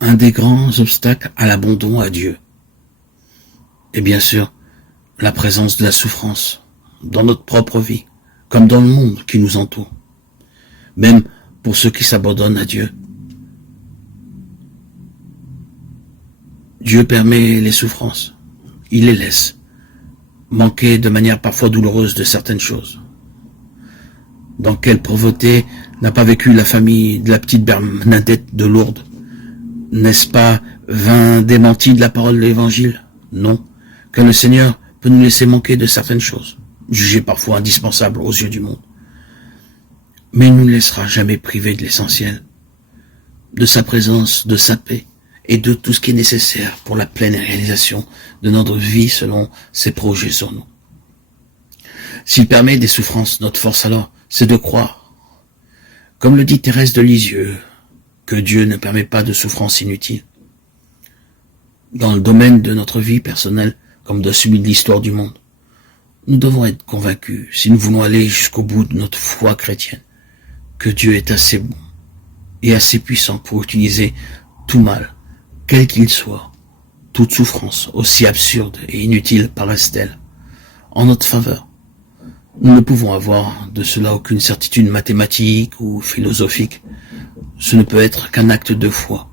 un des grands obstacles à l'abandon à Dieu est bien sûr la présence de la souffrance dans notre propre vie, comme dans le monde qui nous entoure. Même pour ceux qui s'abandonnent à Dieu, Dieu permet les souffrances, il les laisse, manquer de manière parfois douloureuse de certaines choses. Dans quelle pauvreté n'a pas vécu la famille de la petite Bernadette de Lourdes? N'est-ce pas vain démenti de la parole de l'Évangile? Non, que le Seigneur peut nous laisser manquer de certaines choses, jugées parfois indispensables aux yeux du monde. Mais il ne nous laissera jamais privés de l'essentiel, de sa présence, de sa paix, et de tout ce qui est nécessaire pour la pleine réalisation de notre vie selon ses projets sur nous. S'il permet des souffrances, notre force alors, c'est de croire, comme le dit Thérèse de Lisieux, que Dieu ne permet pas de souffrances inutiles. Dans le domaine de notre vie personnelle, comme dans celui de l'histoire du monde, nous devons être convaincus, si nous voulons aller jusqu'au bout de notre foi chrétienne, que Dieu est assez bon et assez puissant pour utiliser tout mal, quel qu'il soit, toute souffrance, aussi absurde et inutile paraisse-t-elle, en notre faveur. Nous ne pouvons avoir de cela aucune certitude mathématique ou philosophique. Ce ne peut être qu'un acte de foi.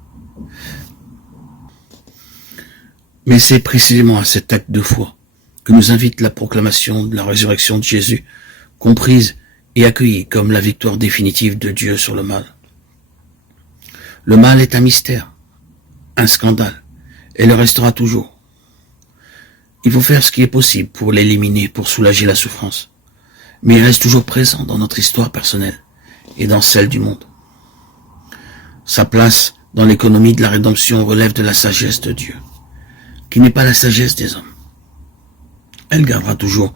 Mais c'est précisément à cet acte de foi que nous invite la proclamation de la résurrection de Jésus, comprise et accueillie comme la victoire définitive de Dieu sur le mal. Le mal est un mystère, un scandale, et le restera toujours. Il faut faire ce qui est possible pour l'éliminer, pour soulager la souffrance. Mais il reste toujours présent dans notre histoire personnelle et dans celle du monde. Sa place dans l'économie de la rédemption relève de la sagesse de Dieu, qui n'est pas la sagesse des hommes. Elle gardera toujours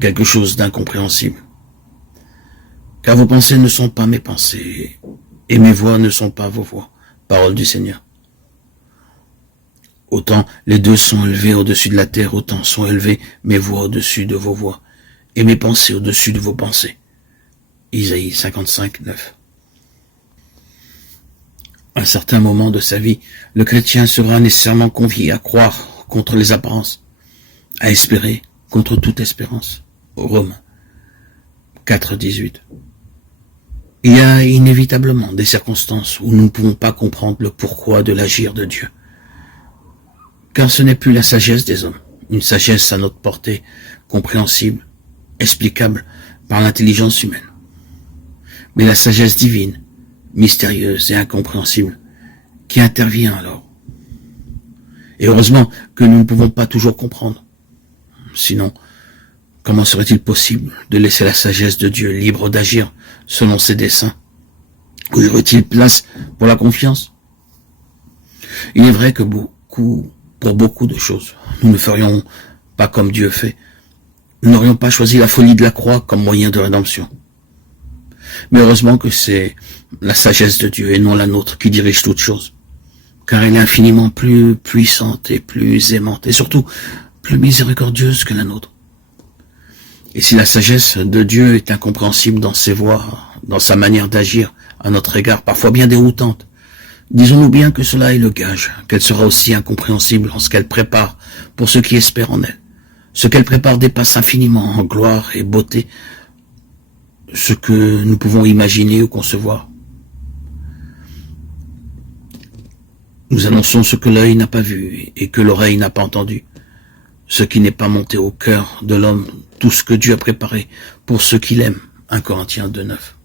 quelque chose d'incompréhensible. Car vos pensées ne sont pas mes pensées, et mes voix ne sont pas vos voix, parole du Seigneur. Autant les deux sont élevés au-dessus de la terre, autant sont élevées mes voix au-dessus de vos voix, et mes pensées au-dessus de vos pensées. Isaïe 55, 9. À un certain moment de sa vie, le chrétien sera nécessairement convié à croire contre les apparences, à espérer contre toute espérance. Romains 4, 18. Il y a inévitablement des circonstances où nous ne pouvons pas comprendre le pourquoi de l'agir de Dieu. Car ce n'est plus la sagesse des hommes, une sagesse à notre portée, compréhensible, explicable par l'intelligence humaine. Mais la sagesse divine, mystérieuse et incompréhensible, qui intervient alors. Et heureusement que nous ne pouvons pas toujours comprendre. Sinon, comment serait-il possible de laisser la sagesse de Dieu libre d'agir selon ses desseins? Où y aurait-il place pour la confiance? Il est vrai que pour beaucoup de choses, nous ne ferions pas comme Dieu fait. Nous n'aurions pas choisi la folie de la croix comme moyen de rédemption. Mais heureusement que c'est la sagesse de Dieu et non la nôtre qui dirige toutes choses, car elle est infiniment plus puissante et plus aimante, et surtout plus miséricordieuse que la nôtre. Et si la sagesse de Dieu est incompréhensible dans ses voies, dans sa manière d'agir à notre égard, parfois bien déroutante, disons-nous bien que cela est le gage qu'elle sera aussi incompréhensible en ce qu'elle prépare pour ceux qui espèrent en elle. Ce qu'elle prépare dépasse infiniment en gloire et beauté ce que nous pouvons imaginer ou concevoir. Nous annonçons ce que l'œil n'a pas vu et que l'oreille n'a pas entendu, ce qui n'est pas monté au cœur de l'homme, tout ce que Dieu a préparé pour ceux qui l'aiment. 1 Corinthiens 2, 9.